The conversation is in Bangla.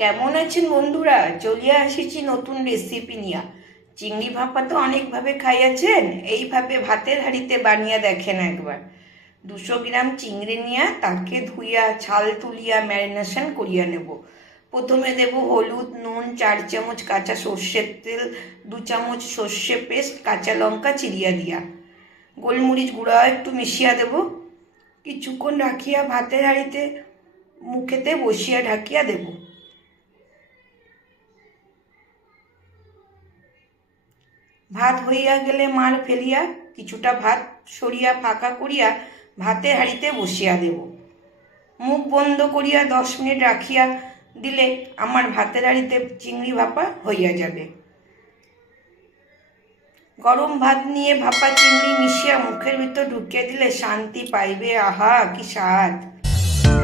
কেমন আছেন বন্ধুরা? চলে আসিছি নতুন রেসিপি নিয়ে। চিংড়ি ভাপা তো অনেকভাবে খাইয়াছেন, এইভাবে ভাতের হাঁড়িতে বানিয়ে দেখেন একবার। 200 গ্রাম চিংড়ি নিয়ে তাকে ধুইয়া ছাল তুলিয়া ম্যারিনেশন করিয়া নেব। প্রথমে দেব হলুদ, নুন, 4 চামচ কাঁচা সর্ষের তেল, 2 চামচ সর্ষে পেস্ট, কাঁচা লঙ্কা চিরিয়া দিয়া, গোলমরিচ গুঁড়া একটু মিশিয়া দেব। কিছুক্ষণ রাখিয়া ভাতের হাঁড়িতে মুখেতে বসিয়া ঢাকিয়া দেব। ভাত হইয়া গেলে মাড় ফেলিয়া কিছুটা ভাত সরিয়া ফাঁকা করিয়া ভাতের হাঁড়িতে বসিয়া দেব। মুখ বন্ধ করিয়া 10 মিনিট রাখিয়া দিলে আমার ভাতের হাঁড়িতে চিংড়ি ভাপা হইয়া যাবে। গরম ভাত নিয়ে ভাপা চিংড়ি মিশিয়া মুখের ভিতর ঢুকিয়ে দিলে শান্তি পাইবে। আহা, কি স্বাদ!